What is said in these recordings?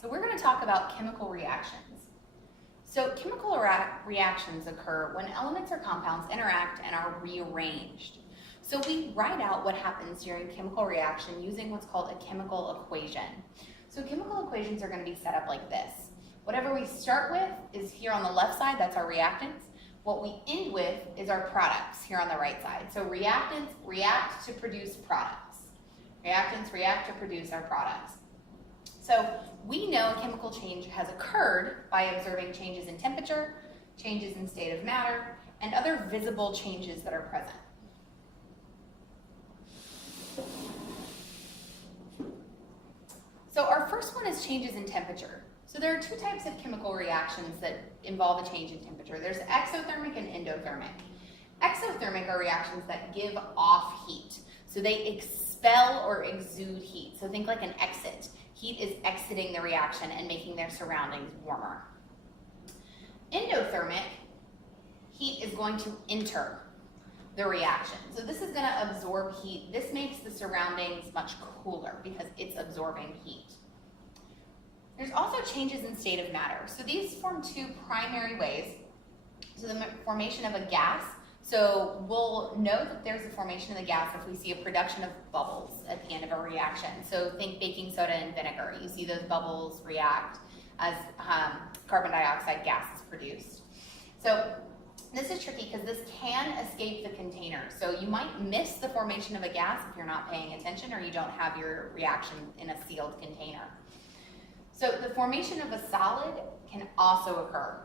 so we're going to talk about chemical reactions. So chemical reactions occur when elements or compounds interact and are rearranged. So we write out what happens during chemical reaction using what's called a chemical equation. So chemical equations are going to be set up like this. Whatever we start with is here on the left side, that's our reactants. What we end with is our products here on the right side. So reactants react to produce products. Reactants react to produce our products. So we know a chemical change has occurred by observing changes in temperature, changes in state of matter, and other visible changes that are present. So our first one is changes in temperature. So there are two types of chemical reactions that involve a change in temperature. There's exothermic and endothermic. Exothermic are reactions that give off heat. So they expel or exude heat. So think like an exit. Heat is exiting the reaction and making their surroundings warmer. Endothermic, heat is going to enter the reaction. So this is going to absorb heat. This makes the surroundings much cooler because it's absorbing heat. There's also changes in state of matter. So these form two primary ways. So the formation of a gas. So we'll know that there's a formation of the gas if we see a production of bubbles at the end of a reaction. So think baking soda and vinegar. You see those bubbles react as carbon dioxide gas is produced. So this is tricky because this can escape the container. So you might miss the formation of a gas if you're not paying attention or you don't have your reaction in a sealed container. So the formation of a solid can also occur.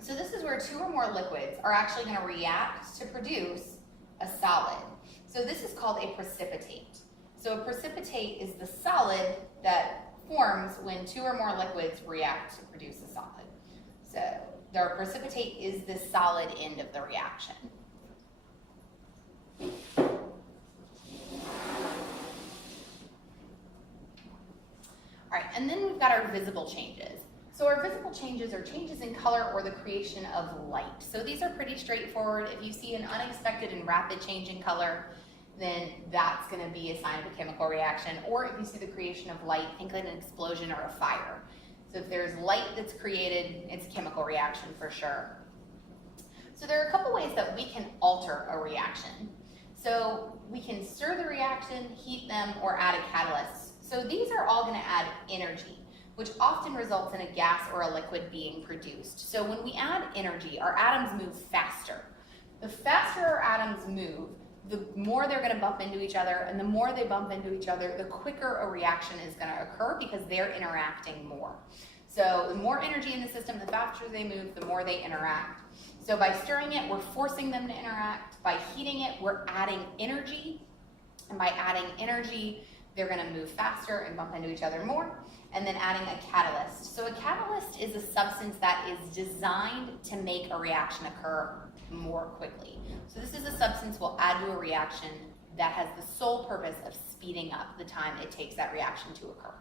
So this is where two or more liquids are actually going to react to produce a solid. So this is called a precipitate. So a precipitate is the solid that forms when two or more liquids react to produce a solid. So the precipitate is the solid end of the reaction. All right, and then we've got our visible changes. So our visible changes are changes in color or the creation of light. So these are pretty straightforward. If you see an unexpected and rapid change in color, then that's going to be a sign of a chemical reaction. Or if you see the creation of light, think like an explosion or a fire. So if there's light that's created, it's a chemical reaction for sure. So there are a couple ways that we can alter a reaction. So we can stir the reaction, heat them, or add a catalyst. So these are all going to add energy, which often results in a gas or a liquid being produced. So when we add energy, our atoms move faster. The faster our atoms move, the more they're going to bump into each other, and the more they bump into each other, the quicker a reaction is going to occur because they're interacting more. So the more energy in the system, the faster they move, the more they interact. So by stirring it, we're forcing them to interact. By heating it, we're adding energy. And by adding energy, they're going to move faster and bump into each other more. And then adding a catalyst. So a catalyst is a substance that is designed to make a reaction occur more quickly. So this is a substance we'll add to a reaction that has the sole purpose of speeding up the time it takes that reaction to occur.